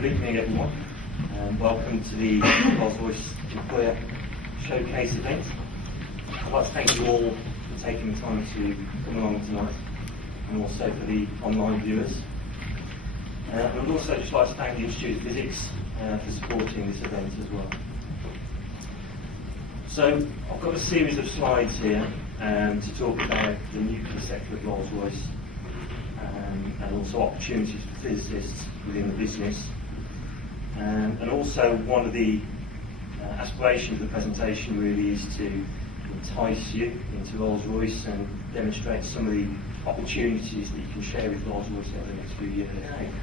Good evening, everyone. Welcome to the Rolls-Royce Employer Showcase event. I'd like to thank you all for taking the time to come along tonight, and also for the online viewers. And I'd also just like to thank the Institute of Physics for supporting this event as well. So I've got a series of slides here to talk about the nuclear sector of Rolls-Royce and also opportunities for physicists within the business. And also one of the aspirations of the presentation really is to entice you into Rolls-Royce and demonstrate some of the opportunities that you can share with Rolls-Royce over the next few years.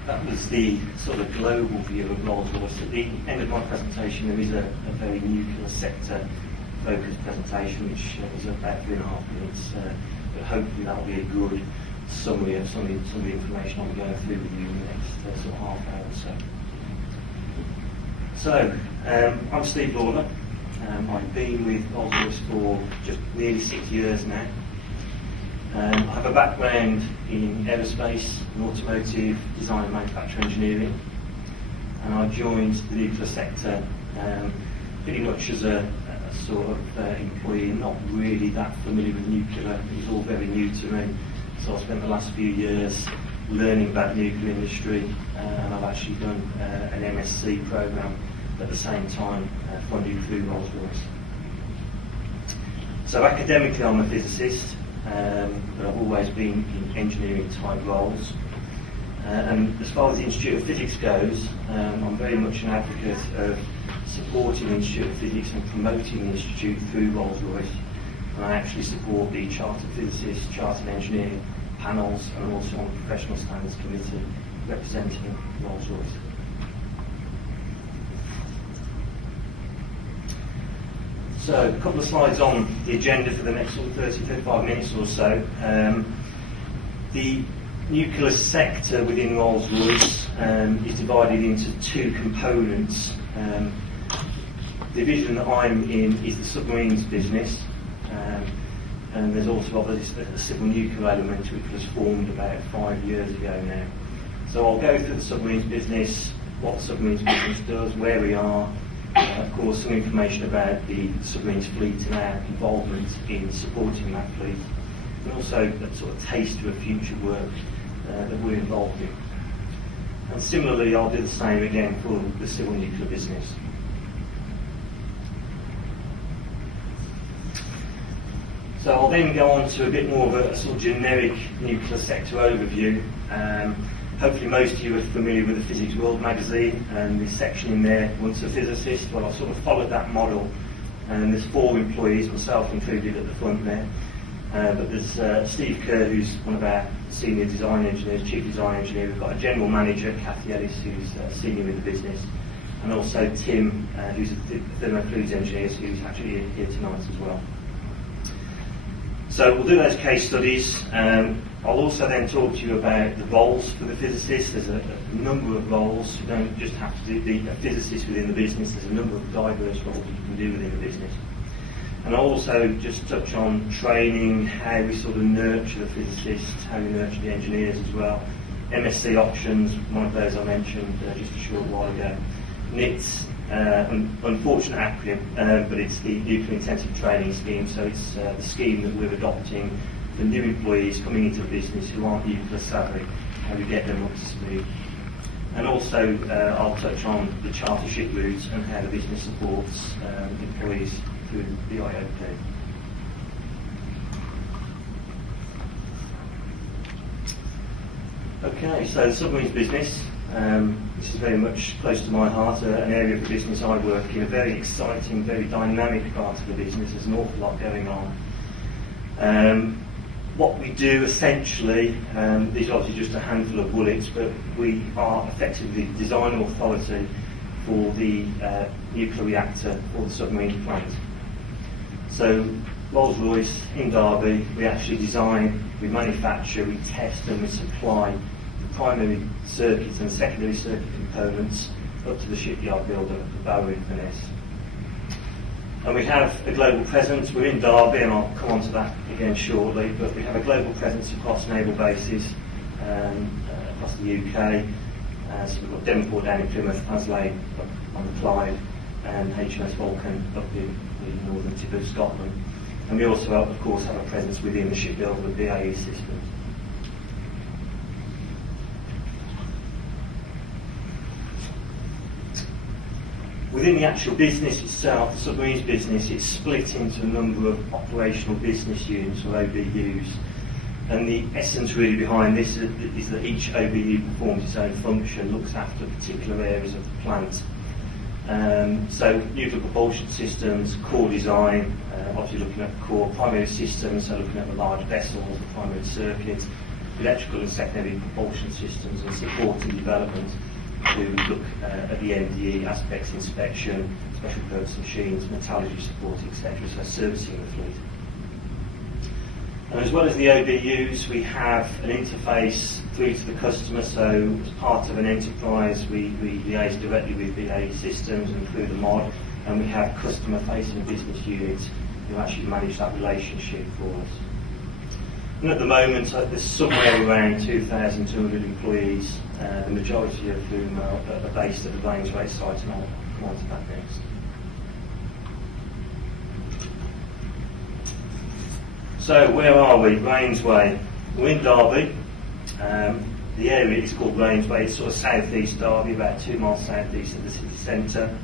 That was the sort of global view of Rolls-Royce. At the end of my presentation there is a very nuclear sector focused presentation which is about 3.5 minutes, but hopefully that will be a good summary of some of the information I'll be going through with you in the next sort of half hour or so. So, I'm Steve Lawler. I've been with Rolls-Royce for just nearly 6 years now. I have a background in aerospace and automotive design and manufacture engineering, and I joined the nuclear sector pretty much as a sort of employee, not really that familiar with nuclear. It was all very new to me. So I spent the last few years learning about the nuclear industry, and I've actually done an MSc program at the same time, funded through Rolls-Royce. So academically I'm a physicist, but I've always been in engineering type roles. And as far as the Institute of Physics goes, I'm very much an advocate of supporting the Institute of Physics and promoting the Institute through Rolls-Royce. And I actually support the Chartered Physicists, Chartered Engineering panels, and also on the Professional Standards Committee representing Rolls-Royce. So, a couple of slides on the agenda for the next sort of 30-35 minutes or so. The nuclear sector within Rolls-Royce is divided into two components. The division that I'm in is the submarines business. And there's also obviously a civil nuclear element which was formed about 5 years ago now. So I'll go through the submarines business, what the submarines business does, where we are, of course some information about the submarines fleet and our involvement in supporting that fleet, and also a sort of taste of future work that we're involved in. And similarly I'll do the same again for the civil nuclear business. So I'll then go on to a bit more of a sort of generic nuclear sector overview. Hopefully most of you are familiar with the Physics World magazine, and this section in there, Once a Physicist. Well, I've sort of followed that model, and there's 4 employees, myself included, at the front there. But there's Steve Curr, who's one of our senior design engineers, chief design engineer. We've got a general manager, Ellis, who's senior with the business, and also Tim, who's a thermofluids engineer, who's actually here tonight as well. So we'll do those case studies. I'll also then talk to you about the roles for the physicists. There's a number of roles. You don't just have to be a physicist within the business. There's a number of diverse roles you can do within the business. And I'll also just touch on training, how we sort of nurture the physicists, how we nurture the engineers as well. MSc options, one of those I mentioned just a short while ago. NITS, unfortunate acronym, but it's the Nuclear Intensive Training Scheme, so it's the scheme that we're adopting for new employees coming into the business who aren't nuclear savvy, how we get them up to speed. And also I'll touch on the Chartership route and how the business supports employees through the IOP. Okay, so the submarines business. This is very much close to my heart, an area of the business I work in, a very exciting, very dynamic part of the business. There's an awful lot going on. What we do essentially, these are obviously just a handful of bullets, but we are effectively design authority for the nuclear reactor for the submarine plant. So Rolls-Royce in Derby, we actually design, we manufacture, we test and we supply the primary circuits and secondary circuit components up to the shipyard builder, the Bower Inverness. And we have a global presence. We're in Derby, and I'll come on to that again shortly, but we have a global presence across naval bases across the UK. So we've got Devonport down in Plymouth, Hasley up on the Clyde, and HMS Vulcan up in the northern tip of Scotland. And we also, of course, have a presence within the shipbuilder with BAE Systems. Within the actual business itself, the submarines business, it's split into a number of operational business units, or OBUs. And the essence really behind this is that each OBU performs its own function, looks after particular areas of the plant. So nuclear propulsion systems, core design, obviously looking at core primary systems, so looking at the large vessels, the primary circuit, electrical and secondary propulsion systems, and supporting development to look at the MDE aspects, inspection, special purpose machines, metallurgy support, etc. So servicing the fleet. And as well as the OBUs, we have an interface through to the customer. So as part of an enterprise, we liaise directly with BAE Systems and through the mod, and we have customer-facing business units who actually manage that relationship for us. And at the moment, there's somewhere around 2,200 employees, the majority of whom are based at the Raynesway site, and I'll come on to that next. So where are we? Raynesway. We're in Derby. The area is called Raynesway. It's sort of southeast Derby, about 2 miles southeast of the city centre.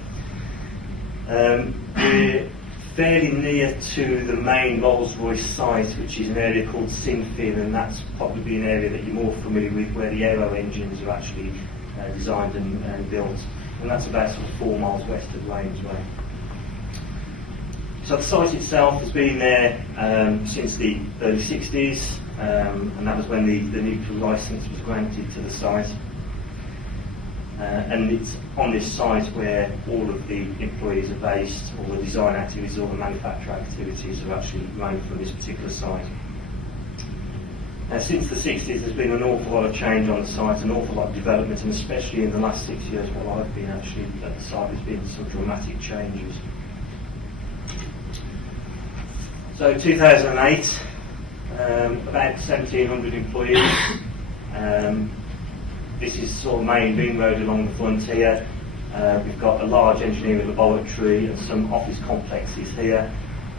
We're fairly near to the main Rolls-Royce site, which is an area called Sinfin, and that's probably an area that you're more familiar with, where the aero engines are actually designed and built. And that's about sort of 4 miles west of Raynesway. So the site itself has been there since the early 60s, and that was when the nuclear licence was granted to the site. And it's on this site where all of the employees are based, all the design activities, all the manufacture activities are actually run from this particular site. Now, since the 60s, there's been an awful lot of change on the site, an awful lot of development, and especially in the last 6 years while I've been actually at the site, there's been some dramatic changes. So 2008, about 1,700 employees. This is sort of main ring road along the front here. We've got a large engineering laboratory and some office complexes here.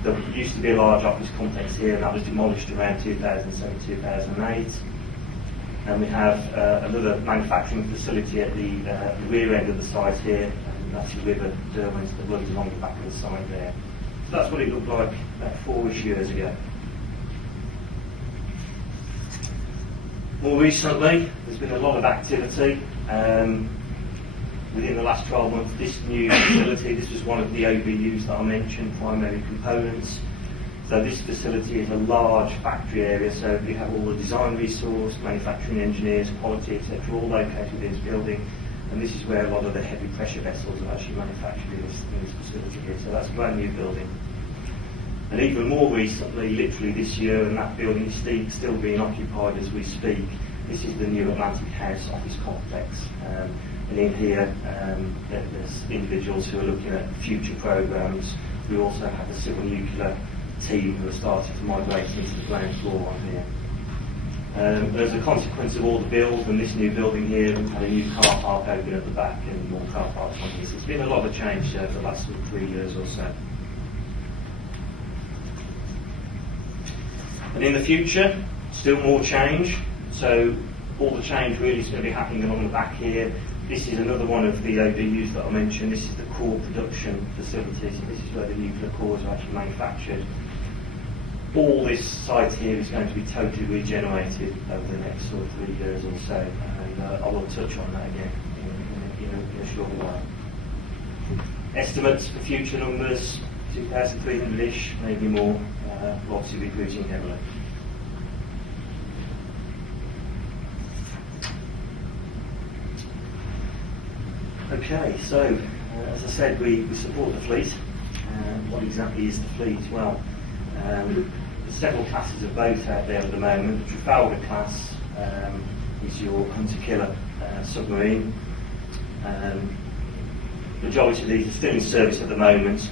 There used to be a large office complex here, and that was demolished around 2007-2008. And we have another manufacturing facility at the rear end of the site here, and that's the River Derwent that runs along the back of the site there. So that's what it looked like about 4-ish years ago. More recently, there's been a lot of activity. Within the last 12 months, this new facility, this was one of the OBUs that I mentioned, primary components. So this facility is a large factory area, so we have all the design resource, manufacturing engineers, quality, etc., all located within this building. And this is where a lot of the heavy pressure vessels are actually manufactured in this facility here. So that's a brand new building. And even more recently, literally this year, and that building is still being occupied as we speak, this is the new Atlantic House office complex. And in here, there's individuals who are looking at future programs. We also have a civil nuclear team who are starting to migrate into the ground floor on here. As a consequence of all the build and this new building here, we've had a new car park open at the back and more car parks on here. So it's been a lot of change over the last 3 years or so. And in the future, still more change. So all the change really is going to be happening along the back here. This is another one of the OBUs that I mentioned. This is the core production facility. So this is where the nuclear cores are actually manufactured. All this site here is going to be totally regenerated over the next sort of 3 years or so, and I will touch on that again in a short while. Estimates for future numbers, 2,300-ish, maybe more. We're obviously recruiting heavily. Okay, so as I said, we support the fleet. What exactly is the fleet? Well, there's several classes of boats out there at the moment. The Trafalgar-class is your hunter-killer submarine. The majority of these are still in service at the moment,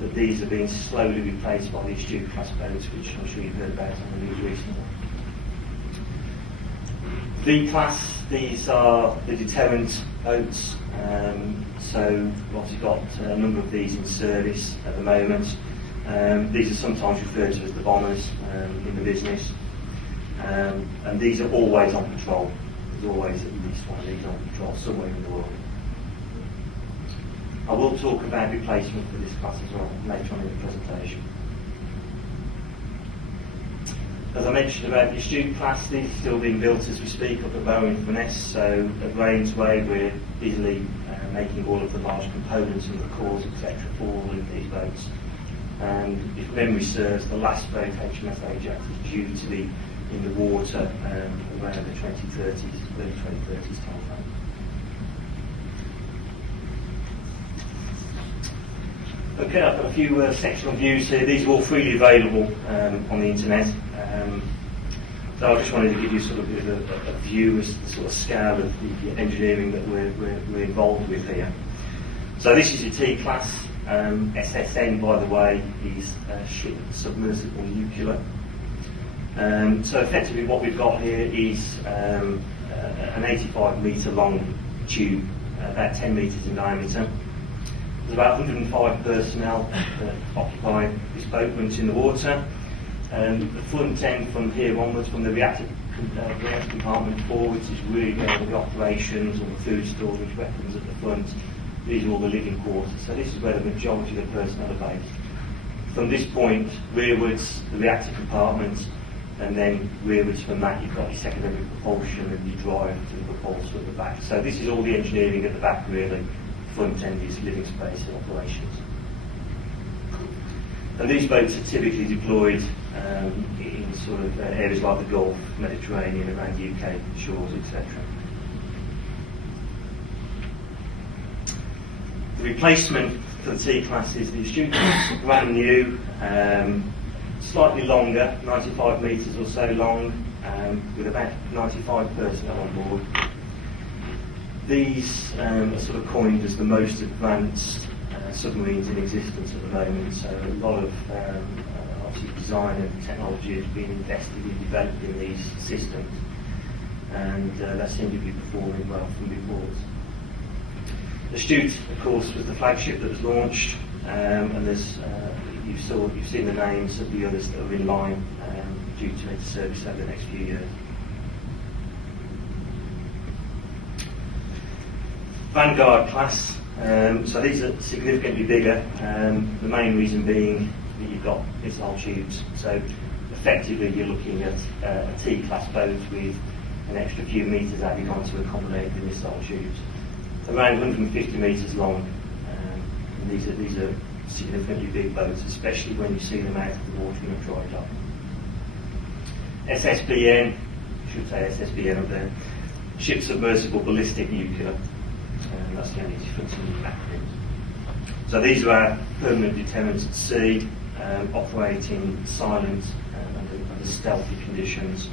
but these are being slowly replaced by the Astute-class boats, which I'm sure you've heard about on the news recently. V-class these are the deterrent boats. So we've obviously got a number of these in service at the moment. These are sometimes referred to as the bombers in the business. And these are always on patrol. There's always at least one of these on patrol somewhere in the world. I will talk about replacement for this class as well later on in the presentation. As I mentioned about the Astute-class, these are still being built as we speak up at Bowen-Furness. So at Raynesway we're busily making all of the large components and the cores, etc. for all of these boats. And if memory serves, the last boat, HMS Ajax, is due to be in the water around the 2030s, early 2030s timeframe. Okay, I've got a few sectional views here. These are all freely available on the internet. So I just wanted to give you sort of a bit of a view as to the sort of scale of the engineering that we're involved with here. So this is your T-class. SSN, by the way, is ship submersible nuclear. So effectively what we've got here is an 85 metre long tube, about 10 metres in diameter. There's about 105 personnel that occupy this boat when it's in the water. The front end from here onwards, from the reactor compartment forwards, is really where all the operations, all the food storage, weapons at the front. These are all the living quarters. So this is where the majority of the personnel are based. From this point, rearwards, the reactor compartment, and then rearwards from that you've got your secondary propulsion and your drive to the propulsor at the back. So this is all the engineering at the back really. Front end is living space and operations. And these boats are typically deployed in sort of areas like the Gulf, Mediterranean, around the UK shores, etc. The replacement for the T-class is the Astute-class, brand new, slightly longer, 95 metres or so long, with about 95 personnel on board. These are sort of coined as the most advanced submarines in existence at the moment, so a lot of obviously design and technology has been invested in developing these systems, and they seem to be performing well from reports. Astute, of course, was the flagship that was launched, and there's you've seen the names of the others that are in line due to enter service over the next few years. Vanguard-class. So these are significantly bigger. The main reason being that you've got missile tubes. So effectively you're looking at a T-class boat with an extra few metres added on to accommodate the missile tubes. Around 150 metres long. And these are significantly big boats, especially when you see them out of the water in a dry dock. SSBN, I should say SSBN up there. Ship submersible ballistic nuclear. That's the only difference in the acronyms. So these are our permanent deterrents at sea, operating silent under stealthy conditions,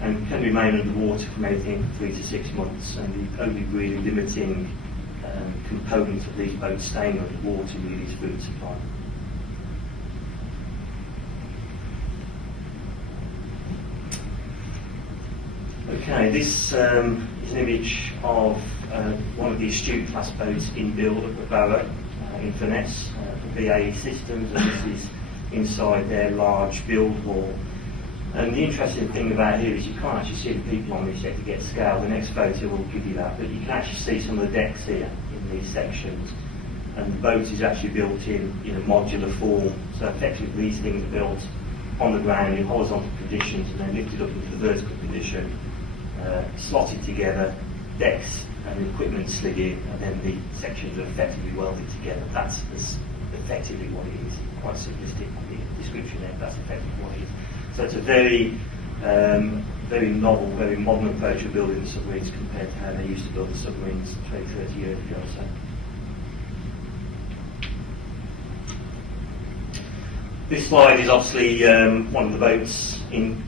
and can remain underwater from anything 3 to 6 months. And the only really limiting component of these boats staying underwater really is food supply. Okay, this is an image of one of the Astute-class boats in build at the Barrow in Furness for BAE Systems, and this is inside their large build hall. And the interesting thing about here is you can't actually see the people on this yet to get scale. The next photo will give you that, but you can actually see some of the decks here in these sections. And the boat is actually built in a modular form. So effectively these things are built on the ground in horizontal conditions and then lifted up into the vertical condition, slotted together, decks and equipment slid in, and then the sections are effectively welded together. That's effectively what it is. Quite simplistic the description there, that's effectively what it is. So it's a very novel, very modern approach of building the submarines compared to how they used to build the submarines 20, 30 years ago or so. This slide is obviously one of the boats in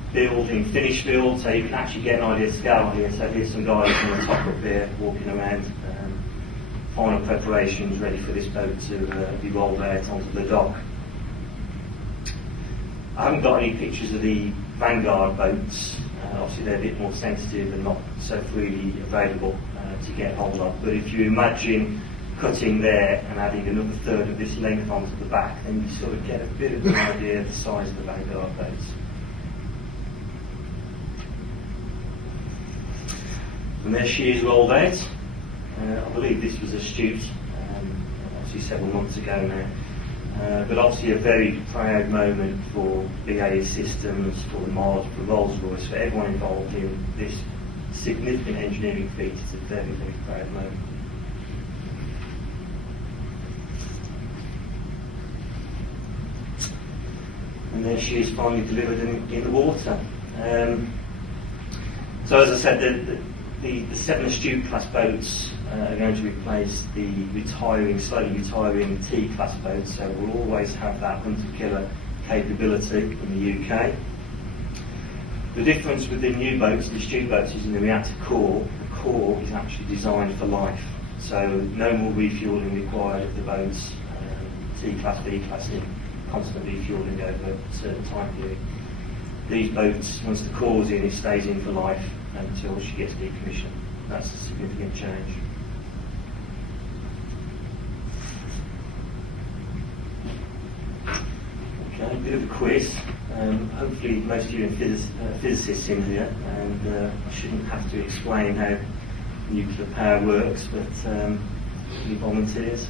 finished build, so you can actually get an idea of scale here. So here's some guys on the top up there walking around, final preparations ready for this boat to be rolled out onto the dock. I haven't got any pictures of the Vanguard boats, Obviously they're a bit more sensitive and not so freely available to get hold of. But if you imagine cutting there and adding another third of this length onto the back, then you sort of get a bit of an idea of the size of the Vanguard boats. And there she is rolled out. I believe this was Astute, obviously several months ago now. But obviously a very proud moment for BAE Systems, for the MOD, for Rolls-Royce, for everyone involved in this significant engineering feat. It's a very, very proud moment. And there she is finally delivered in the water. So as I said, the 7 Astute-class boats are going to replace the slowly retiring T-class boats, so we'll always have that hunter-killer capability in the UK. The difference with the new boats, the Astute boats, is in the reactor core. The core is actually designed for life, so no more refuelling required of the boats. T-class, B-class, constant refuelling over a certain time period. These boats, once the core's in, it stays in for life until she gets decommissioned. That's a significant change. Okay, a bit of a quiz. Hopefully most of you are physicists in here, and I shouldn't have to explain how nuclear power works, but any volunteers?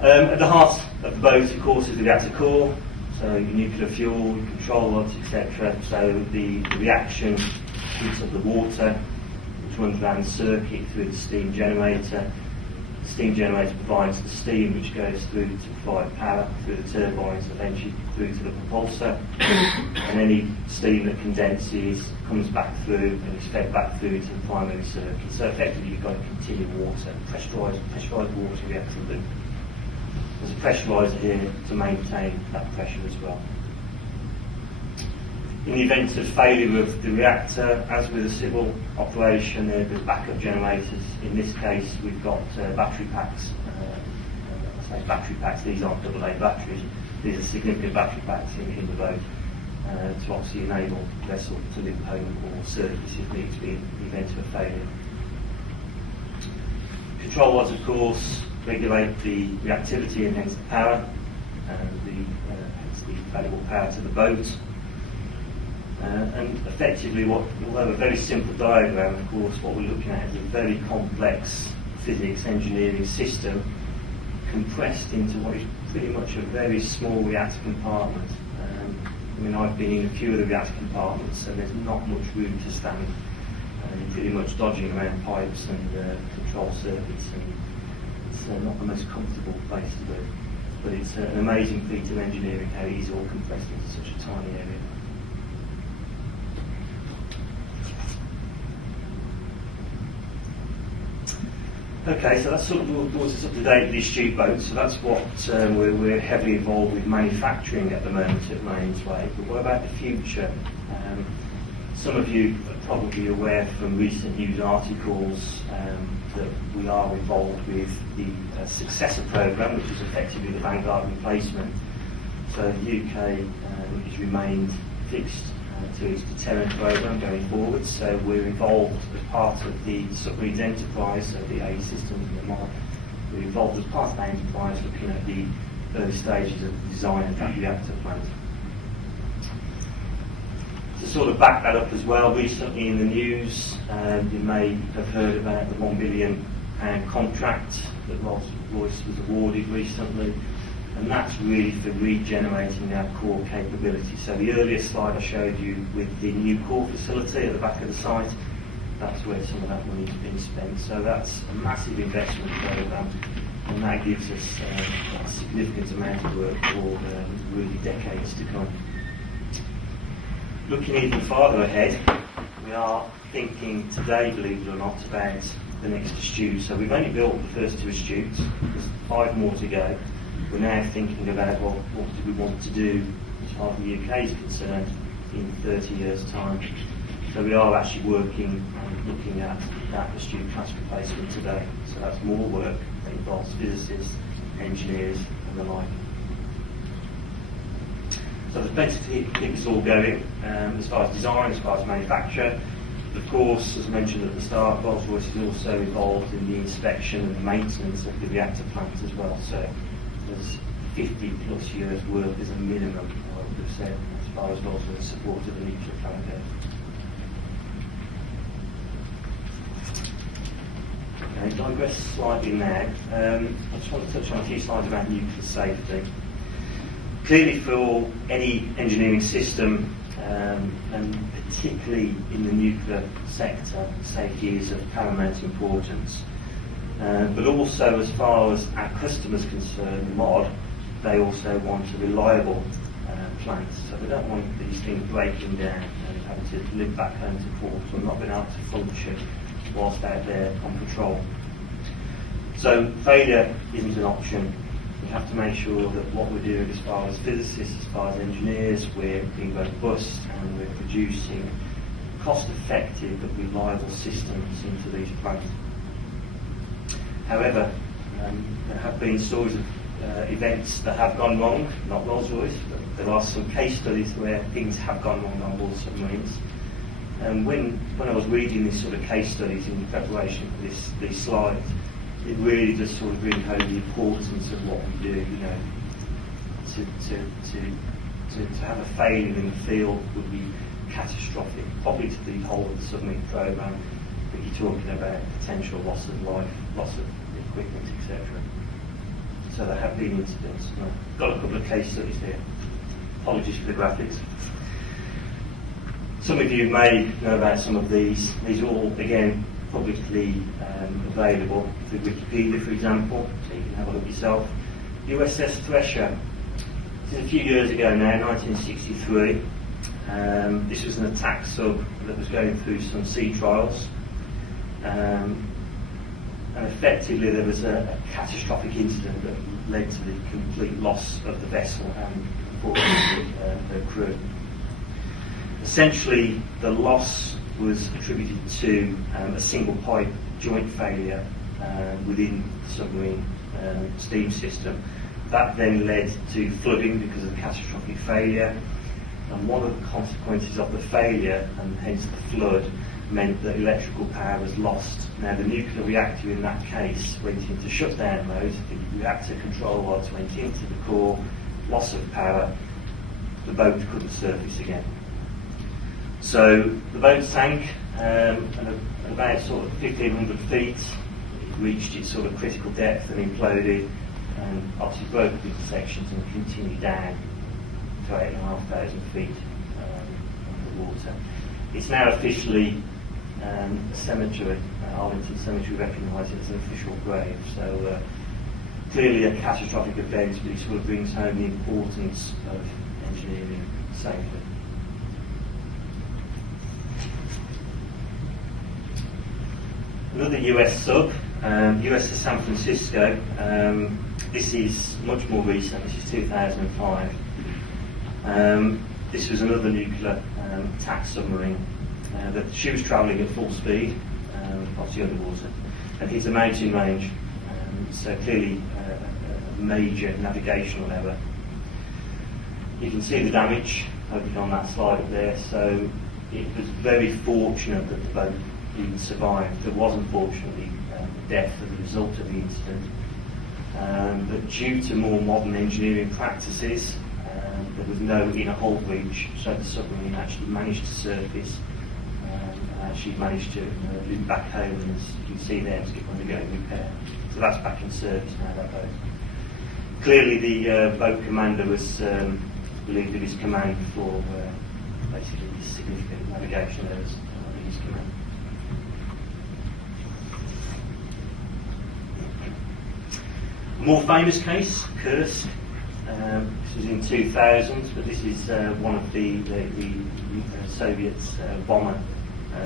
At the heart of the boat, of course, is the reactor core, so your nuclear fuel, your control rods, etc. So the reaction heats up the water, which runs around the circuit through the steam generator. The steam generator provides the steam which goes through to provide power through the turbines, eventually through to the propulsor. And any steam that condenses comes back through and is fed back through to the primary circuit. So effectively you've got a continued water, pressurised water reactor loop. There's a pressuriser here to maintain that pressure as well. In the event of failure of the reactor, as with a civil operation, there's backup generators. In this case, we've got battery packs. I say battery packs, these aren't AA batteries. These are significant battery packs in the boat to obviously enable the vessel to live home or service if needs be in the event of a failure. Control rods, of course, regulate the reactivity and hence the power, and hence the valuable power to the boat. And effectively, although a very simple diagram, of course, what we're looking at is a very complex physics engineering system compressed into what is pretty much a very small reactor compartment. I mean, I've been in a few of the reactor compartments, and there's not much room to stand. You're pretty much dodging around pipes and control circuits, and it's not the most comfortable place to be. But it's an amazing feat of engineering how it is all compressed into such a tiny area. Okay, so that's sort of brought us up to date with the Astute boat. So that's what we're heavily involved with manufacturing at the moment at Raynesway. But what about the future? Some of you are probably aware from recent news articles that we are involved with the successor programme, which is effectively the Vanguard replacement. So the UK has remained fixed to its deterrent programme going forward. So we're involved as part of the Submarines enterprise, so the BAE Systems and the MOD. We're involved as part of that enterprise looking at the early stages of the design of that reactor plant. To sort of back that up as well, recently in the news, you may have heard about the £1 billion contract that Rolls-Royce was awarded recently, and that's really for regenerating our core capability. So the earlier slide I showed you with the new core facility at the back of the site, that's where some of that money has been spent. So that's a massive investment programme, and that gives us a significant amount of work for really decades to come. Looking even farther ahead, we are thinking today, believe it or not, about the next Astute. So we've only built the first 2 Astutes, there's 5 more to go. We're now thinking about, well, what do we want to do as far as the UK is concerned in 30 years' time. So we are actually working and looking at that Astute-class replacement today. So that's more work that involves physicists, engineers and the like. So So there's plenty to keep us all going as far as design, as far as manufacture. Of course, as I mentioned at the start, Rolls-Royce is also involved in the inspection and the maintenance of the reactor plant as well. So there's 50 plus years work as a minimum, I would have said, as far as Rolls-Royce support of the nuclear plant goes. Okay, digress slightly now. I just want to touch on a few slides about nuclear safety. Clearly, for any engineering system, and particularly in the nuclear sector, safety is of paramount importance. But also, as far as our customers are concerned, MOD, they also want a reliable plant. So they don't want these things breaking down and having to live back home to port or not being able to function whilst out there on patrol. So failure isn't an option. We have to make sure that what we're doing as far as physicists, as far as engineers, we're being robust and we're producing cost-effective but reliable systems into these plants. However, there have been stories of events that have gone wrong, not Rolls-Royce, but there are some case studies where things have gone wrong on board submarines. And when I was reading these sort of case studies in preparation for these slides, it really does sort of bring home the importance of what we do. You know, to have a failure in the field would be catastrophic, probably to the whole of the submarine program. But you're talking about potential loss of life, loss of equipment, etc. So there have been incidents. I've got a couple of case studies here. Apologies for the graphics. Some of you may know about some of these. These are all, again, publicly available through Wikipedia, for example, so you can have a look yourself. USS Thresher. This is a few years ago now, 1963. This was an attack sub that was going through some sea trials. And effectively there was a catastrophic incident that led to the complete loss of the vessel and, unfortunately, her crew. Essentially, the loss was attributed to a single pipe joint failure within the submarine steam system. That then led to flooding because of the catastrophic failure, and one of the consequences of the failure, and hence the flood, meant that electrical power was lost. Now the nuclear reactor in that case went into shutdown mode, the reactor control rods went into the core, loss of power, the boat couldn't surface again. So the boat sank, and at about sort of 1,500 feet, it reached its sort of critical depth and imploded, and obviously broke up into sections and continued down to 8,500 feet underwater. It's now officially a cemetery, Arlington Cemetery recognised it as an official grave. So clearly a catastrophic event, but it sort of brings home the importance of engineering safety. Another US sub, USS San Francisco. This is much more recent. This is 2005. This was another nuclear attack submarine that she was travelling at full speed, obviously underwater, and hit a mountain range. So clearly a major navigational error. You can see the damage hopefully on that slide up there. So it was very fortunate that the boat even survived. There was unfortunately death as a result of the incident, but due to more modern engineering practices, there was no inner hull breach, so the submarine actually managed to surface, and she managed to loop back home, and as you can see there, it's undergoing repair. So that's back in service now, that boat. Clearly the boat commander was relieved of his command for basically significant navigation errors in his command. A more famous case, Kursk. This was in 2000, but this is one of the Soviet bomber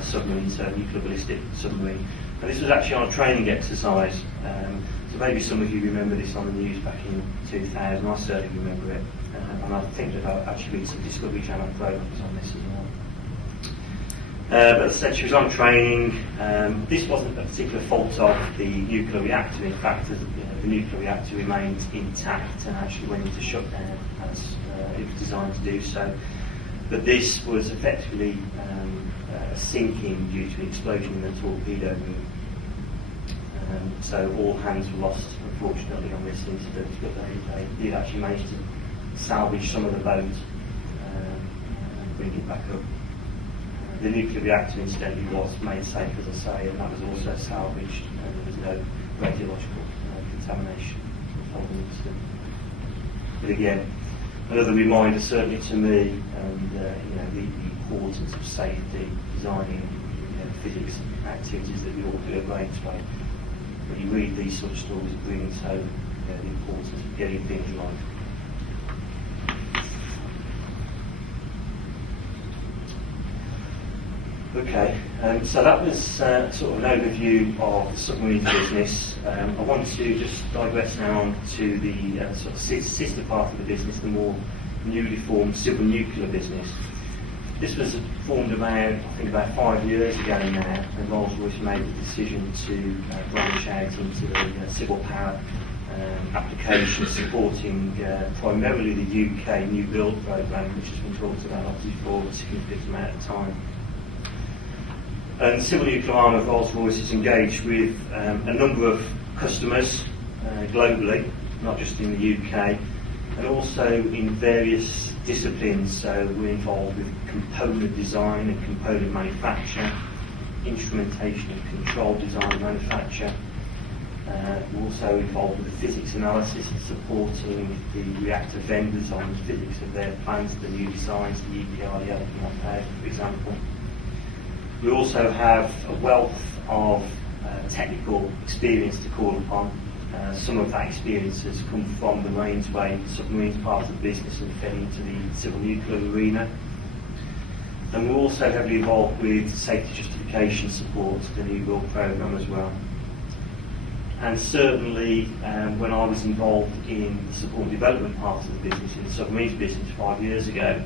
submarines, nuclear ballistic submarine. And this was actually on a training exercise. So maybe some of you remember this on the news back in 2000. I certainly remember it. And I think that I've actually been some Discovery Channel programs on this as But as I said, she was on training. This wasn't a particular fault of the nuclear reactor. In fact, the nuclear reactor remained intact and actually went into shutdown as it was designed to do so. But this was effectively sinking due to an explosion in the torpedo room. So all hands were lost, unfortunately, on this incident, but they did actually manage to salvage some of the boat and bring it back up. The nuclear reactor, incidentally, was made safe, as I say, and that was also salvaged, and there was no radiological contamination of the incident. But again, another reminder, certainly to me, and the importance of safety, designing physics activities that we all do at Raynesway. When you read these sort of stories, it brings home the importance of getting things right. Okay, so that was sort of an overview of the submarine business. I want to just digress now on to the sort of sister part of the business, the more newly formed civil nuclear business. This was formed around, I think, about 5 years ago now, and Rolls-Royce made the decision to branch out into the civil power application, supporting primarily the UK new build programme, which has been talked about obviously for a significant amount of time. And the civil nuclear arm of Rolls-Royce is engaged with a number of customers globally, not just in the UK, and also in various disciplines. So we're involved with component design and component manufacture, instrumentation and control design and manufacture. We're also involved with the physics analysis and supporting the reactor vendors on the physics of their plans, the new designs, the EPR, the electronic power, for example. We also have a wealth of technical experience to call upon. Some of that experience has come from the Raynesway submarines part of the business and fed into the civil nuclear arena. And we're also heavily involved with safety justification support to the new build programme as well. And certainly when I was involved in the support and development part of the business, in the submarines business 5 years ago,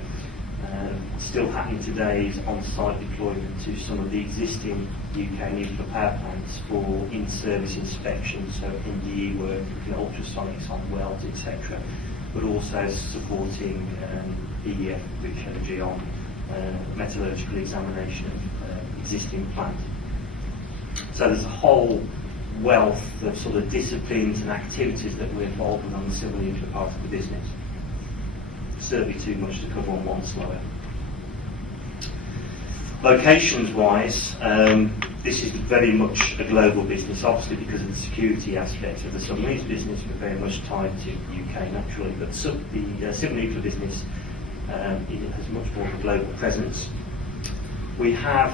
still happening today is on-site deployment to some of the existing UK nuclear power plants for in-service inspections, so NDE work, ultrasonics on welds, etc., but also supporting EDF, British Energy, on metallurgical examination of existing plant. So there's a whole wealth of sort of disciplines and activities that we're involved with on the civil nuclear part of the business. Certainly too much to cover on one slide. Locations-wise, this is very much a global business, obviously because of the security aspects of the submarines business. We're very much tied to the UK naturally, but the civil nuclear business it has much more of a global presence. We have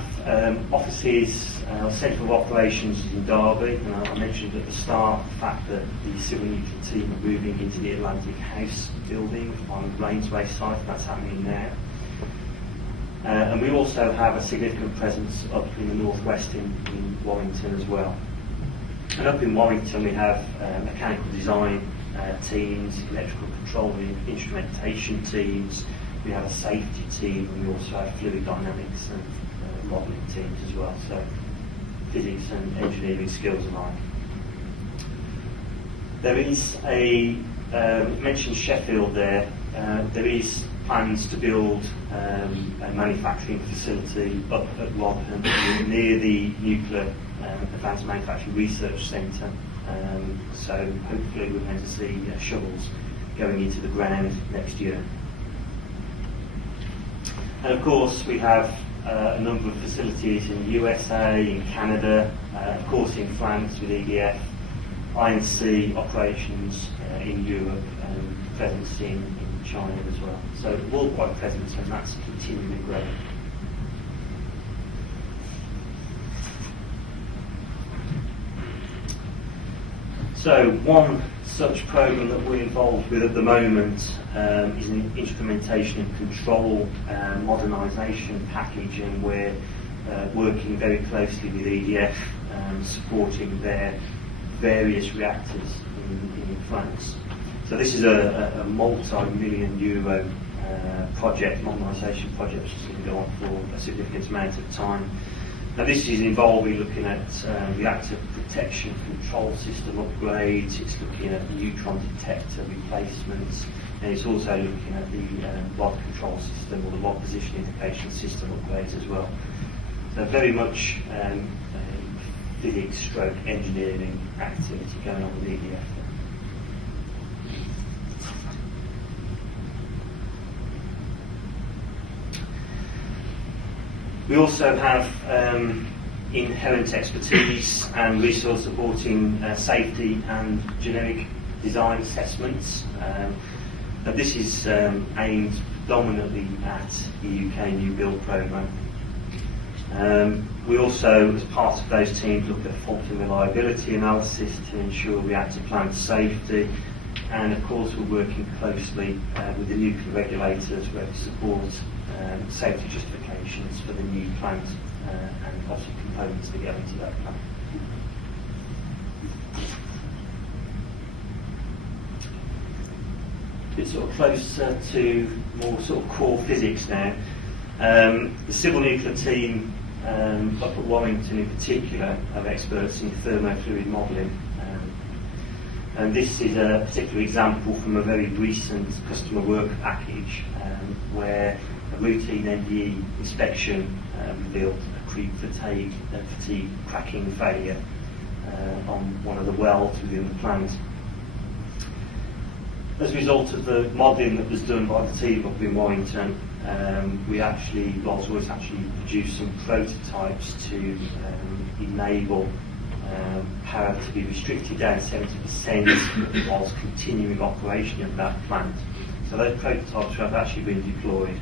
offices, centre of operations in Derby, and I mentioned at the start the fact that the civil nuclear team are moving into the Atlantic House building on the Raynesway site. That's happening now. And we also have a significant presence up in the northwest in Warrington as well. And up in Warrington we have mechanical design teams, electrical control and instrumentation teams. We have a safety team, and we also have fluid dynamics and modelling teams as well. So physics and engineering skills alike. There is mentioned Sheffield there. There is plans to build a manufacturing facility up at Rodham near the Nuclear Advanced Manufacturing Research Centre. So hopefully we're going to see shovels going into the ground next year. And of course we have a number of facilities in the USA, in Canada, of course in France with EDF, I&C operations in Europe, and presence in China as well. So worldwide presence, and that's continuing growing. So one such program that we're involved with at the moment is an instrumentation and control modernisation package, and we're working very closely with EDF, supporting their various reactors in France. So this is a multi-million euro project, modernisation project, which is going to go on for a significant amount of time. Now this is involving looking at reactor protection control system upgrades, it's looking at neutron detector replacements, and it's also looking at the rod control system or the rod position indication system upgrades as well. So very much physics stroke engineering activity going on with EDF. We also have inherent expertise and resource supporting safety and generic design assessments. And this is aimed dominantly at the UK new build programme. We also, as part of those teams, look at fault and reliability analysis to ensure reactor plant safety, and of course we're working closely with the nuclear regulators where we support safety justifications for the new plant and also components that go into that plant. A bit sort of closer to more sort of core physics now. The civil nuclear team up at Warrington in particular are experts in thermofluid modelling. And this is a particular example from a very recent customer work package where a routine NDE inspection revealed a creep fatigue cracking failure on one of the welds within the plant. As a result of the modelling that was done by the team up in Warrington, Rolls-Royce actually produced some prototypes to enable power to be restricted down 70% whilst continuing operation of that plant. So those prototypes have actually been deployed,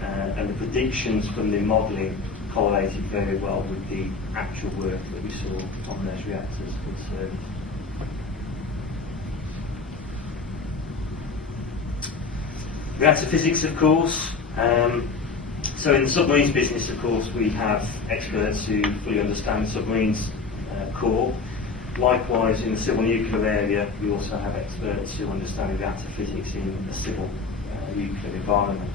and the predictions from the modelling correlated very well with the actual work that we saw on those reactors for service. Reactor physics, of course. So in the submarines business, of course, we have experts who fully understand the submarines core. Likewise, in the civil nuclear area, we also have experts who understand reactor physics in a civil nuclear environment.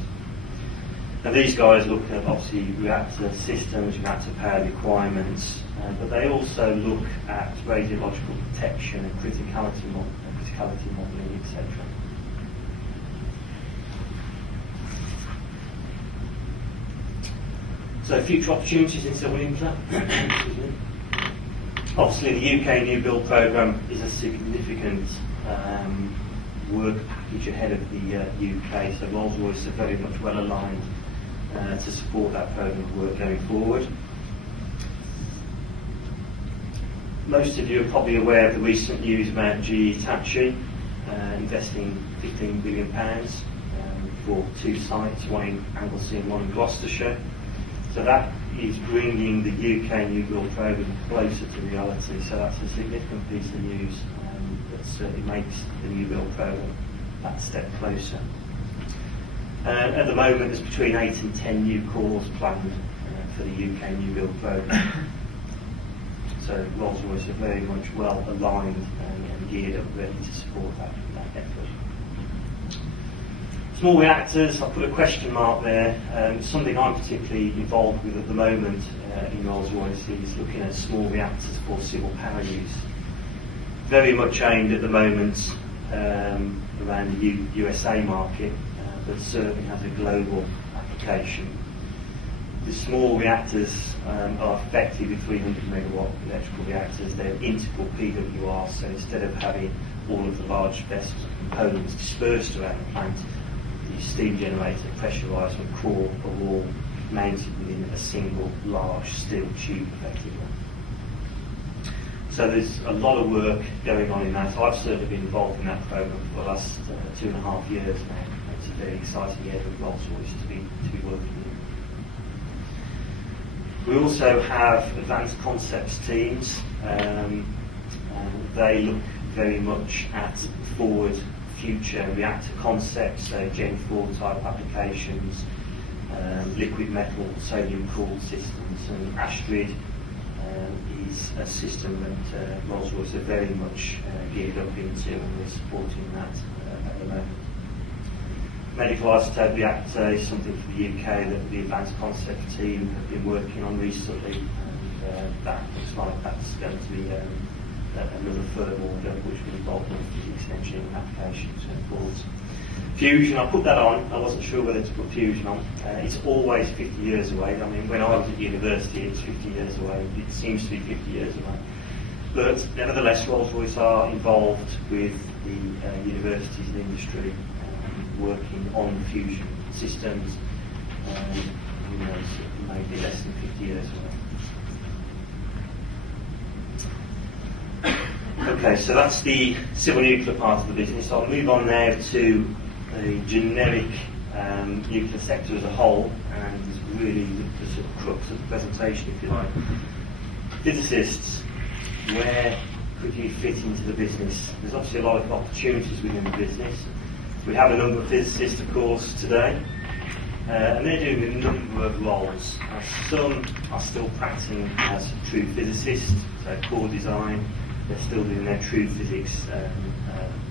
Now these guys look at obviously reactor systems, reactor power requirements, but they also look at radiological protection and criticality modelling, etc. So future opportunities in civil nuclear. Obviously the UK new build programme is a significant work package ahead of the UK, so Rolls-Royce are very much well aligned to support that programme of work going forward. Most of you are probably aware of the recent news about GE Hitachi investing £15 billion for 2 sites, one in Anglesey and one in Gloucestershire. So that is bringing the UK new build programme closer to reality. So that's a significant piece of news that certainly makes the new build programme that step closer. At the moment, there's between 8 and 10 new cores planned for the UK new build programme. So Rolls-Royce are very much well aligned and geared up, ready to support that effort. Small reactors, I'll put a question mark there. Something I'm particularly involved with at the moment in Rolls-Royce is looking at small reactors for civil power use. Very much aimed at the moment around the USA market, but certainly has a global application. The small reactors are effectively 300 megawatt electrical reactors. They're integral PWR, so instead of having all of the large vessels and components dispersed around the plant, the steam generator, pressurised core are all mounted within a single large steel tube effectively. So there's a lot of work going on in that. I've certainly been involved in that programme for the last 2.5 years now. It's a very exciting area of Rolls-Royce to be working in. We also have advanced concepts teams. They look very much at forward future reactor concepts, so Gen 4 type applications, liquid metal, sodium cooled systems, and Astute is a system that Rolls-Royce are very much geared up into, and we're supporting that at the moment. medical isotope reactor is something for the UK that the advanced concept team have been working on recently, and that looks like that's going to be another further order which will involve in physics and engineering applications going forward. Fusion, I put that on. I wasn't sure whether to put fusion on. It's always 50 years away. I mean, when I was at university, it was 50 years away. It seems to be 50 years away. But nevertheless, Rolls-Royce are involved with the universities and industry working on fusion systems. Who knows, it may be less than 50 years away. Okay, so that's the civil nuclear part of the business. I'll move on now to the generic nuclear sector as a whole, and really the sort of crux of the presentation, if you like. Physicists, where could you fit into the business? There's obviously a lot of opportunities within the business. We have a number of physicists, of course, today, and they're doing a number of roles. Some are still practicing as true physicists, so core design. They're still doing their true physics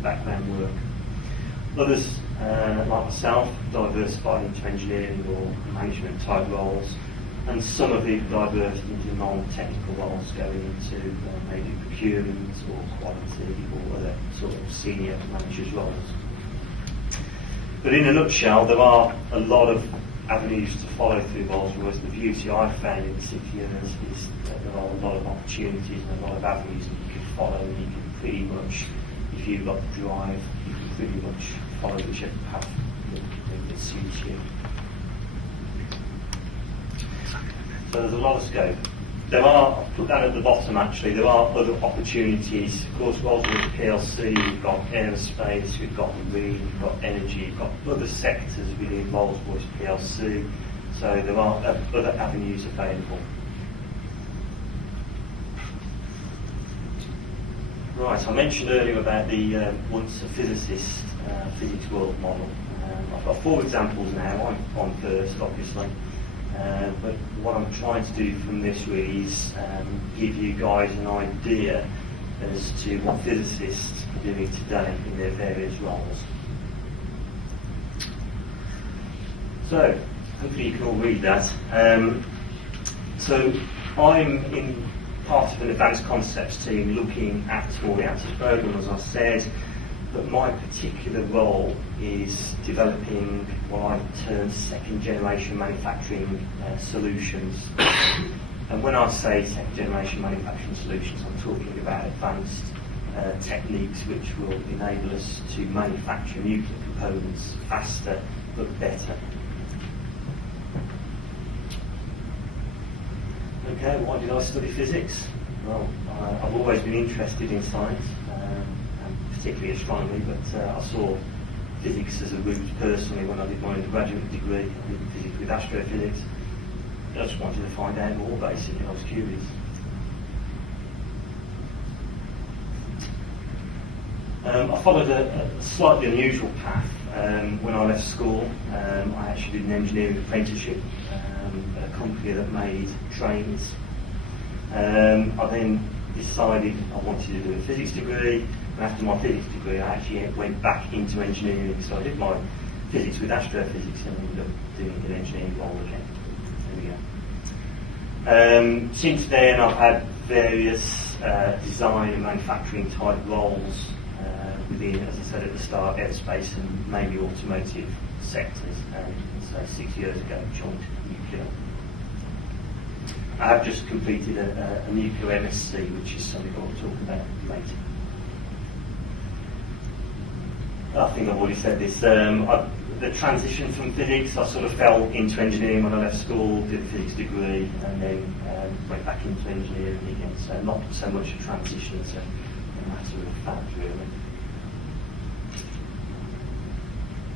background work. Others, like myself, diversified into engineering or management type roles, and some of them diverged into non-technical roles, going into maybe procurement or quality or other sort of senior managers roles. But in a nutshell, there are a lot of avenues to follow through Rolls-Royce. The beauty I've found in 6 years is that there are a lot of opportunities and a lot of avenues that you can follow, and you can pretty much, if you've got the drive, you can pretty much follow whichever path that suits you. So there's a lot of scope. There are, I've put that at the bottom actually, there are other opportunities. Of course, Rolls-Royce PLC, we've got aerospace, we've got marine, we've got energy, we've got other sectors within Rolls-Royce PLC. So there are other avenues available. Right, I mentioned earlier about the once a physicist physics world model. I've got 4 examples now. I'm on first, obviously. But what I'm trying to do from this really is give you guys an idea as to what physicists are doing today in their various roles. So, hopefully you can all read that. So, I'm in part of an advanced concepts team looking at small reactors program, as I said. But my particular role is developing what I term second generation manufacturing solutions. And when I say second generation manufacturing solutions, I'm talking about advanced techniques which will enable us to manufacture nuclear components faster but better. Okay, why did I study physics? Well, I've always been interested in science. Particularly astronomy, but I saw physics as a route personally when I did my undergraduate degree. I did physics with astrophysics. I just wanted to find out more, basically. I was curious. I followed a slightly unusual path. When I left school, I actually did an engineering apprenticeship at a company that made trains. I then decided I wanted to do a physics degree. And after my physics degree, I actually went back into engineering. So I did my physics with astrophysics and ended up doing an engineering role again. There we go. Since then, I've had various design and manufacturing type roles within, as I said at the start, aerospace and mainly automotive sectors. So 6 years ago, joined nuclear. I have just completed a nuclear MSc, which is something I'll talk about later. I think I've already said this. The transition from physics, I sort of fell into engineering when I left school, did a physics degree, and then went back into engineering again. So not so much a transition, it's a matter of fact, really.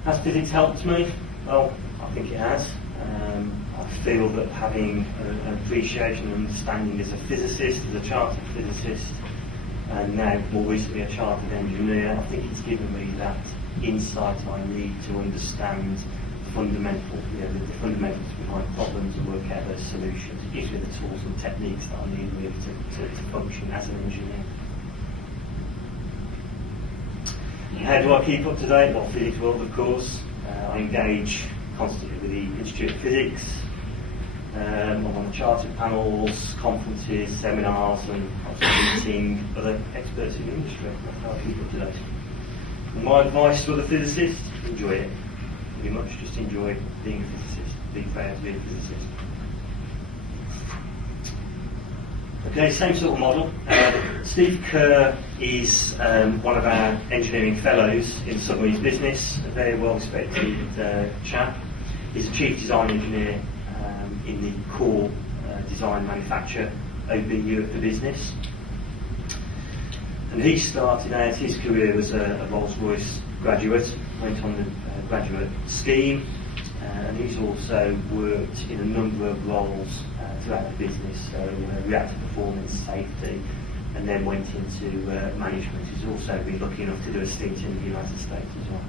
Has physics helped me? Well, I think it has. I feel that having an appreciation and understanding as a physicist, as a chartered physicist, and now more recently a chartered engineer, I think it's given me that insight I need to understand the fundamentals behind problems and work out those solutions. It gives me the tools and techniques that I need really to function as an engineer. How do I keep up to date? Well, physics world, of course. I engage constantly with the Institute of Physics. I'm on the chartered panels, conferences, seminars, and obviously meeting other experts in the industry. That's how I keep up to date. And my advice to other physicists: enjoy it. Pretty much just enjoy being a physicist. Be proud to be a physicist. Okay, same sort of model. Steve Curr is one of our engineering fellows in Submarines business, a very well respected chap. He's a chief design engineer in the core design manufacture OBU of the business. And he started out his career as a Rolls-Royce graduate, went on the graduate scheme, and he's also worked in a number of roles throughout the business, so reactor performance, safety, and then went into management. He's also been lucky enough to do a stint in the United States as well.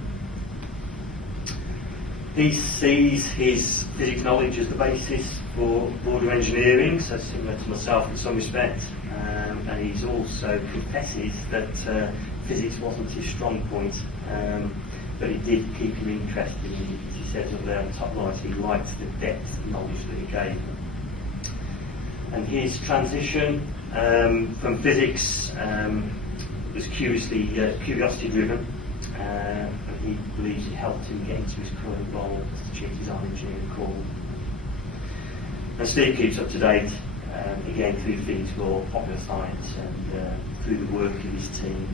He sees his physics knowledge as the basis for broader engineering, so similar to myself in some respect, and he also confesses that physics wasn't his strong point, but it did keep him interested. He says up there on the top right, he liked the depth of knowledge that he gave him. And his transition from physics was curiosity driven. He believes it helped him get into his current role as the Chief Design Engineer in Corps. And Steve keeps up to date, again through physics law, popular science, and through the work of his team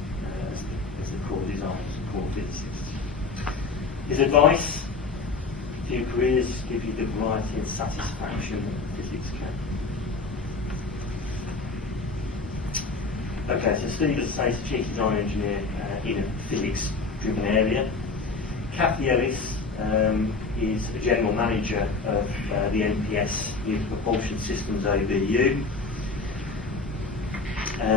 as the core designers and core physicists. His advice: few careers give you the variety and satisfaction that physics can. Okay, so Steve, as I say, is the Chief Design Engineer in a physics-driven area. Kathy Ellis is a General Manager of the NPS, Nuclear Propulsion Systems OBU.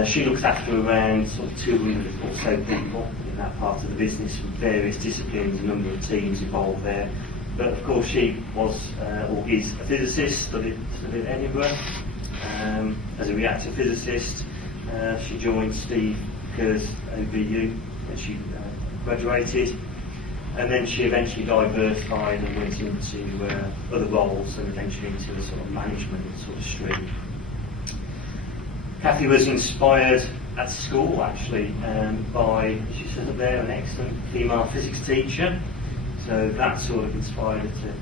She looks after around sort of 200 or so people in that part of the business from various disciplines, a number of teams involved there. But of course she was, or is, a physicist, studied at Edinburgh as a reactor physicist. She joined Steve Curr's OBU when she graduated, and then she eventually diversified and went into other roles and eventually into the sort of management sort of stream. Kathy was inspired at school actually by, she says up there, an excellent female physics teacher, so that sort of inspired her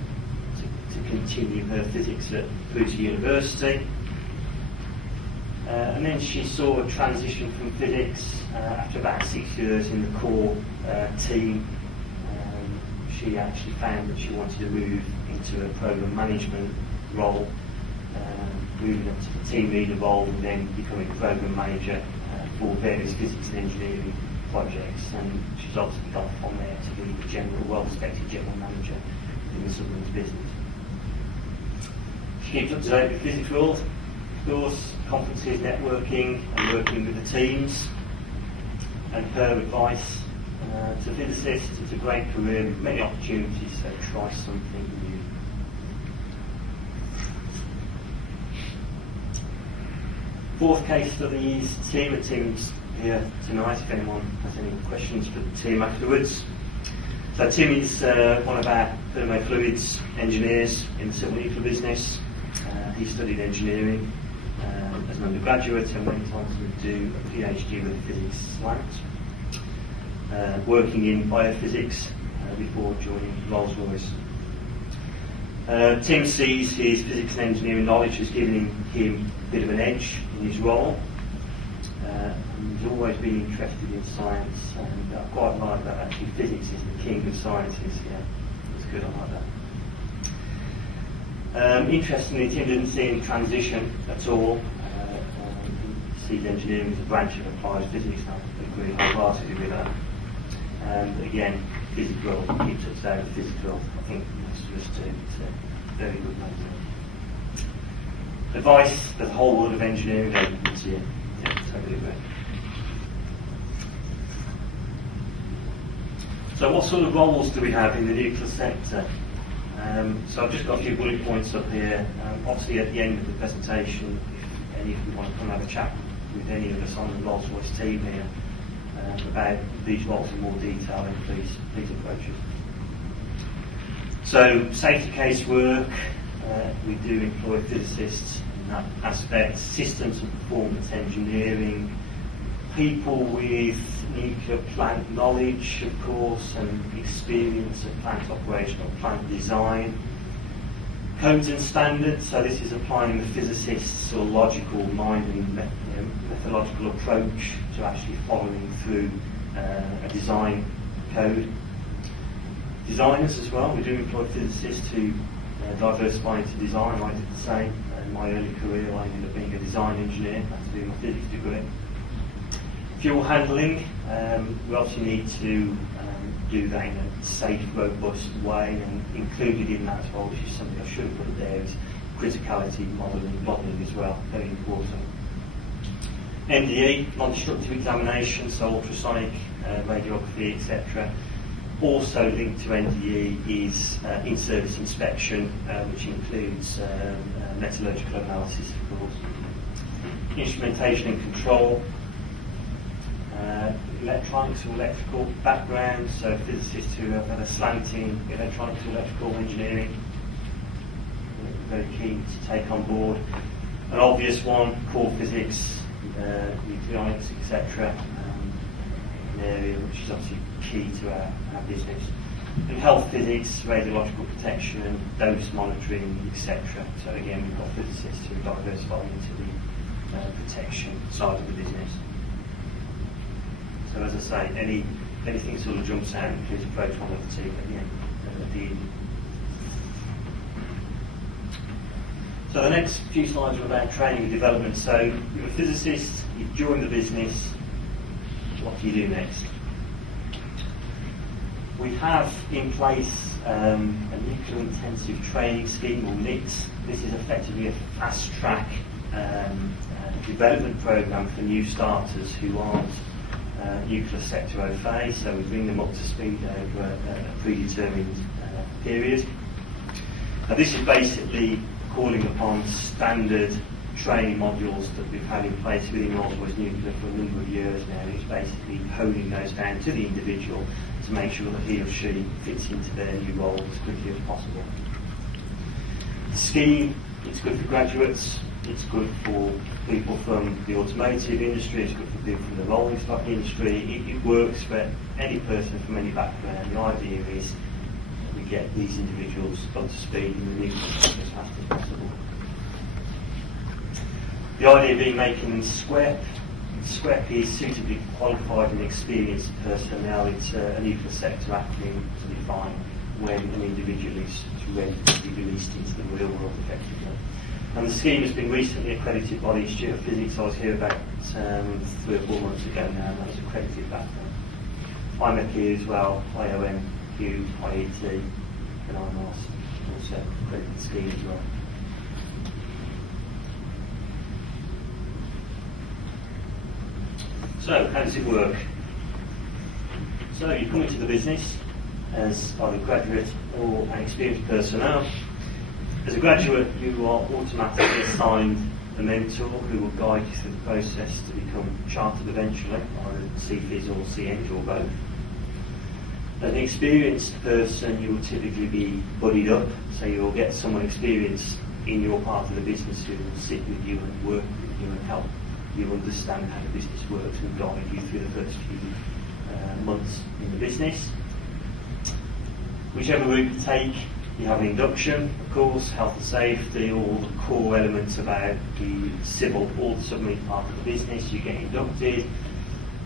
to continue her physics through to university. And then she saw a transition from physics after about 6 years in the core team. She actually found that she wanted to move into a program management role, moving up to the team leader role and then becoming program manager for various physics and engineering projects. And she's obviously gone from there to be the general, well-respected general manager in the Submarines business. She keeps up to date with physics rules, of course, conferences, networking, and working with the teams. And her advice to physicists: it's a great career with many opportunities, so try something new. Fourth case study is team. The team's here tonight if anyone has any questions for the team afterwards. So Tim is one of our thermofluids engineers in the civil nuclear business. He studied engineering as an undergraduate and went on to do a PhD with a physics slant, working in biophysics before joining Rolls-Royce. Tim sees his physics and engineering knowledge has given him a bit of an edge in his role. He's always been interested in science, and I quite like that actually. Physics is the king of sciences. Yeah, it's good, I like that. Interestingly, Tim didn't see any transition at all. He sees engineering as a branch of applied physics, and I agree wholeheartedly with that. And again, physics world keeps us out of the physics world. I think most of us do. It's a very good magazine. Advice: the whole world of engineering open to you. Yeah, totally agree. So what sort of roles do we have in the nuclear sector? So I've just got a few bullet points up here. Obviously at the end of the presentation, if any of you want to come have a chat with any of us on the Rolls-Royce team here about these roles in more detail, then please approach us. So safety case work, we do employ physicists in that aspect, systems and performance engineering, people with nuclear plant knowledge, of course, and experience of plant operation or plant design. Codes and standards, so this is applying the physicist's sort of logical mind and methodological approach to actually following through a design code. Designers as well, we do employ physicists who diversify into design. I did the same. In my early career I ended up being a design engineer after doing my physics degree. Fuel handling, we obviously need to do that in a safe, robust way, and included in that as well, which is something I should have put there, is criticality modelling as well, very important. MDE, non-destructive examination, so ultrasonic, radiography, etc. Also linked to NDE is in-service inspection, which includes metallurgical analysis, of course. Instrumentation and control, electronics or electrical background, so physicists who have had a slanting electronics or electrical engineering, very keen to take on board. An obvious one, core physics, nucleonics, etc. An area which is obviously key to our business. And health physics, radiological protection, dose monitoring, etc. So again, we've got physicists who are diversified into the protection side of the business. So as I say, anything sort of jumps out, please approach one of the team at the end. So the next few slides are about training and development. So you're a physicist, you've joined the business, what do you do next? We have in place a nuclear intensive training scheme, or NITS. This is effectively a fast track development program for new starters who aren't nuclear sector au fait, so we bring them up to speed over a predetermined period. This is basically calling upon standard training modules that we've had in place within Rolls-Royce Nuclear for a number of years now. It's basically honing those down to the individual to make sure that he or she fits into their new role as quickly as possible. The scheme, it's good for graduates, it's good for people from the automotive industry, it's good for people from the rolling stock industry. It works for any person from any background. The idea is that we get these individuals up to speed in the nuclear sector as fast as possible. The idea being making them SQEP. SQEP is suitably qualified and experienced personnel. It's a nuclear sector acronym to define when an individual is ready to be released into the real world effectively. And the scheme has been recently accredited by the Institute of Physics. I was here about 3 or 4 months ago now, and that was accredited back then. IMEQ as well, IOMQ, IET, and IMAS, also accredited scheme as well. So, how does it work? So, you come into the business as either graduate or an experienced personnel. As a graduate, you are automatically assigned a mentor who will guide you through the process to become chartered eventually, either CFIS or CEng or both. As an experienced person, you will typically be buddied up, so you will get someone experienced in your part of the business who will sit with you and work with you and help you understand how the business works and guide you through the first few months in the business. Whichever route you take, you have an induction, of course, health and safety, all the core elements about the civil or the submarine part of the business. You get inducted,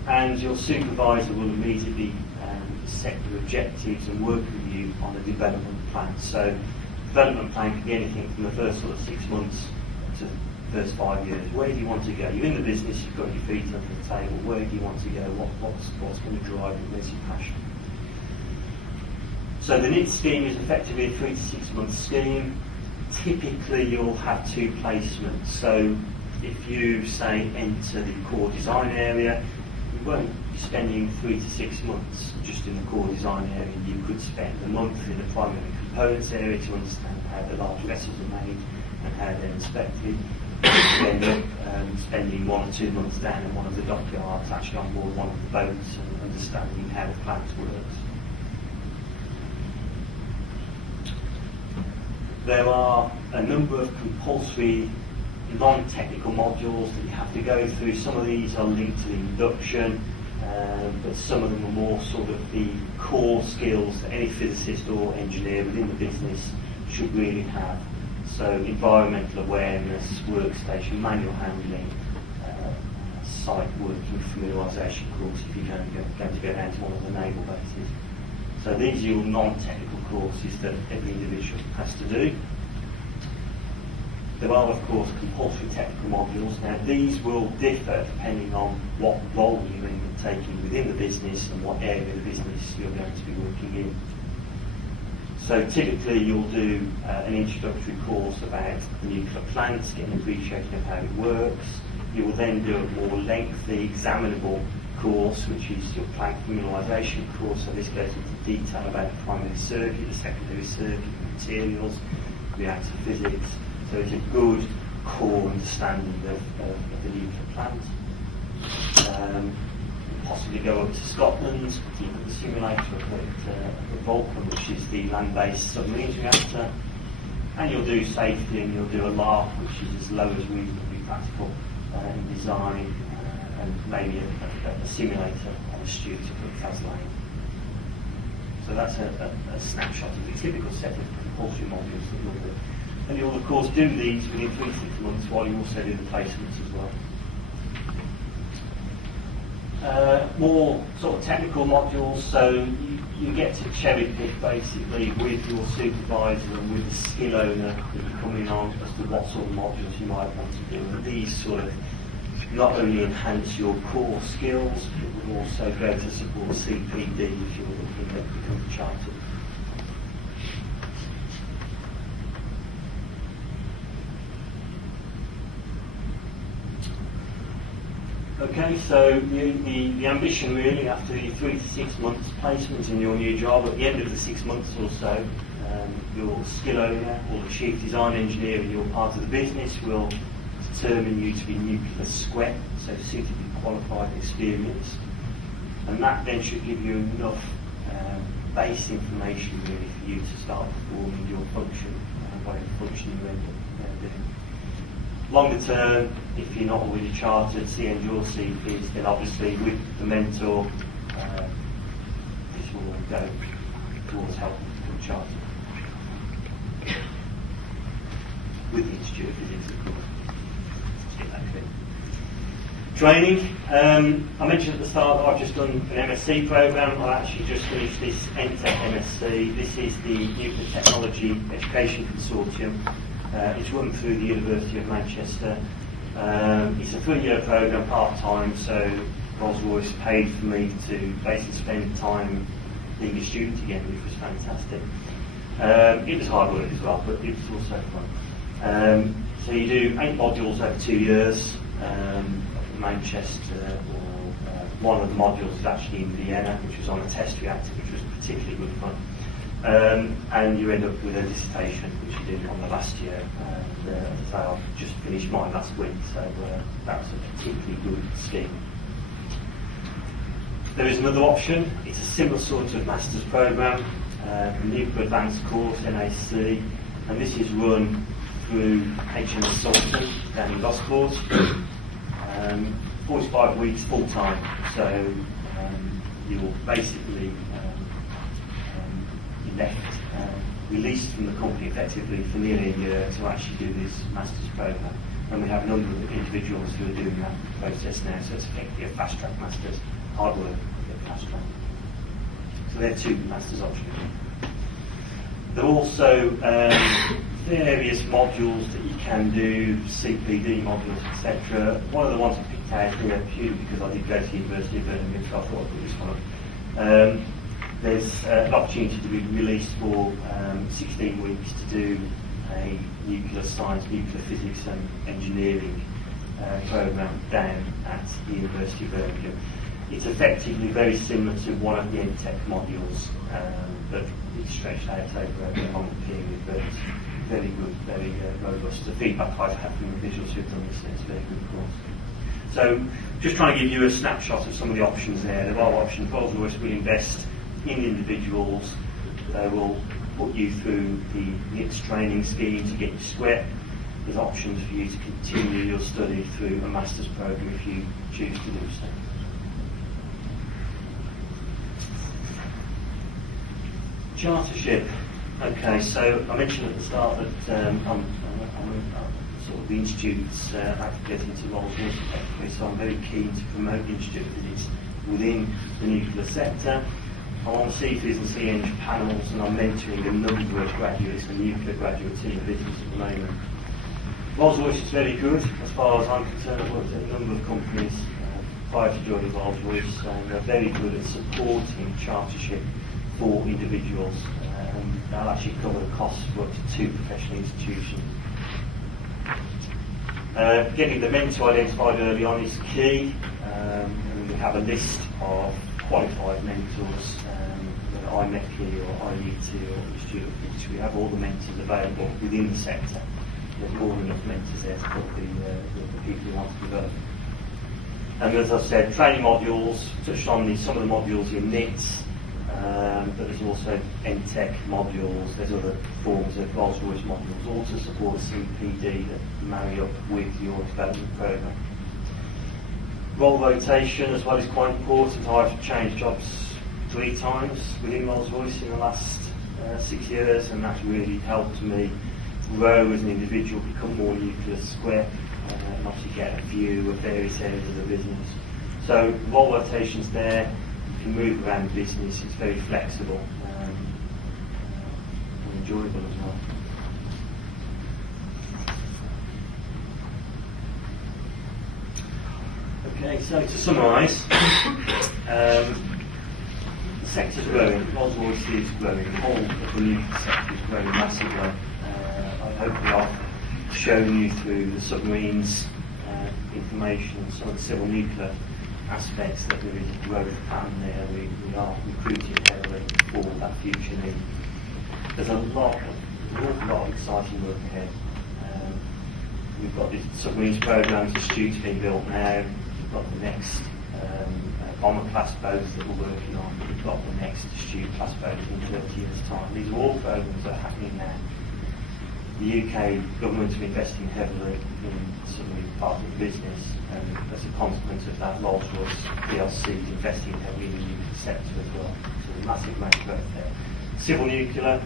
and your supervisor will immediately set your objectives and work with you on a development plan. So, development plan can be anything from the first sort of 6 months to the first 5 years. Where do you want to go? You're in the business, you've got your feet under the table. Where do you want to go? What's going to drive you? Where's your passion? So the NITS scheme is effectively a 3 to 6 month scheme. Typically you'll have 2 placements. So if you say enter the core design area, you won't be spending 3 to 6 months just in the core design area. You could spend a month in the primary components area to understand how the large vessels are made and how they're inspected. You end up spending 1 or 2 months down in one of the dockyards, actually on board one of the boats and understanding how the plant works. there are a number of compulsory non-technical modules that you have to go through. Some of these are linked to the induction, but some of them are more sort of the core skills that any physicist or engineer within the business should really have. So environmental awareness, workstation, manual handling, site working, familiarisation course if you're going to go down to one of the naval bases. So these are your non-technical courses that every individual has to do. There are, of course, compulsory technical modules. Now, these will differ depending on what role you're taking within the business and what area of the business you're going to be working in. So typically you'll do an introductory course about the nuclear plants, getting an appreciation of how it works. You will then do a more lengthy examinable course, which is your plant familiarisation course. So this goes into detail about the primary circuit, the secondary circuit, materials, reactor physics. So it's a good core understanding of the nuclear plant. Possibly go up to Scotland, look at the simulator of the Vulcan, which is the land-based submarines reactor. And you'll do safety, and you'll do a LARP, which is as low as reasonably practical in design, and maybe a simulator on Astute at Lane. So that's a snapshot of the typical set of compulsory modules that you'll do. And you'll of course do these within 3 to 6 months while you also do the placements as well. More sort of technical modules, so you get to cherry pick basically with your supervisor and with the skill owner that you're coming on as to what sort of modules you might want to do. And these sort of not only enhance your core skills, but will also go to support CPD if you're looking at becoming chartered. Okay, so the ambition really after the 3 to 6 months placement in your new job, at the end of the 6 months or so, your skill owner or the chief design engineer in your part of the business will determine you to be nuclear square, so suitably qualified and experienced. And that then should give you enough base information really for you to start performing your function, whatever function you end up doing. Longer term, if you're not already chartered, CNG or CPs, then obviously with the mentor, this will go towards helping to become chartered. With the Institute of Physics, of course. Training. I mentioned at the start that I've just done an MSc programme. I've actually just finished this NTEC MSc. This is the Nuclear Technology Education Consortium. It's run through the University of Manchester. It's a 3-year programme, part-time, so Rolls-Royce paid for me to basically spend time being a student again, which was fantastic. It was hard work as well, but it was also fun. So you do 8 modules over 2 years. Manchester, one of the modules is actually in Vienna, which was on a test reactor, which was particularly good fun. And you end up with a dissertation, which you did on the last year. So I've just finished mine last week, so that's a particularly good scheme. There is another option. It's a similar sort of master's programme, Nuclear Advanced course, NAC, and this is run through HMS Sultan down in Gosport. 45 weeks full time, so you'll basically be left released from the company effectively for nearly a year to actually do this master's programme. And we have a number of individuals who are doing that process now, so it's effectively a fast track master's, hard work, but fast track. So there are 2 master's options. There are also various modules that you can do, CPD modules, etc. One of the ones I picked out here purely because I did go to the University of Birmingham, so I thought I'd put this one up. There's an opportunity to be released for 16 weeks to do a nuclear science, nuclear physics and engineering programme down at the University of Birmingham. It's effectively very similar to one of the NTEC modules, but it's stretched out over a longer period, but it's very good, very robust. The feedback I've had from individuals who've done this is a very good course. So, just trying to give you a snapshot of some of the options there. There are options. Rolls-Royce will invest in individuals. They will put you through the NITS training scheme to get you square. There's options for you to continue your study through a master's programme if you choose to do so. Chartership. Okay, so I mentioned at the start that I'm sort of the Institute's advocate into Rolls-Royce effectively, so I'm very keen to promote the Institute because it's within the nuclear sector. I'm on CFIS and CEng panels, and I'm mentoring a number of graduates, the nuclear graduates in the business at the moment. Rolls-Royce is very good as far as I'm concerned. I've worked at a number of companies prior to joining Rolls-Royce, and they're very good at supporting chartership for individuals. They'll actually cover the costs for up to 2 professional institutions. Getting the mentor identified early on is key. And we have a list of qualified mentors, whether IMECI or IET or Institute of Physics. We have all the mentors available within the sector. There's more than enough mentors there to cover the people who want to develop. And as I said, training modules, touched on some of the modules in NITS, but there's also NTEC modules, there's other forms of Rolls-Royce modules, all to support a CPD that marry up with your development programme. Role rotation as well is quite important. I've changed jobs 3 times within Rolls-Royce in the last 6 years, and that's really helped me grow as an individual, become more nuclear square, and obviously get a view of various areas of the business. So role rotation's there. You can move around the business, it's very flexible and enjoyable as well. Okay, so to summarise, the sector's growing, Rolls-Royce is growing, the whole of the nuclear sector is growing massively. Hopefully I've shown you through the submarines information and some of the civil nuclear aspects that there is a growth pattern there. We are recruiting heavily for that future need. There's an awful lot of exciting work ahead. We've got the submarines programmes, Astute being built now. We've got the next bomber-class boats that we're working on. We've got the next Astute-class boat in 30 years' time. These are all programmes that are happening now. The UK government are investing heavily in the submarine part of the business, and as a consequence of that, Rolls-Royce plc is investing heavily in the nuclear sector as well. So there's a massive amount of growth there. Civil nuclear,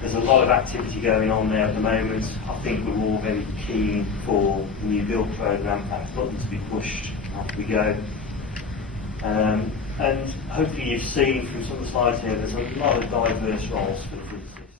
there's a lot of activity going on there at the moment. I think we're all very keen for the new build programme, that button to be pushed, off we go. And hopefully you've seen from some of the slides here, there's a lot of diverse roles for the physicists.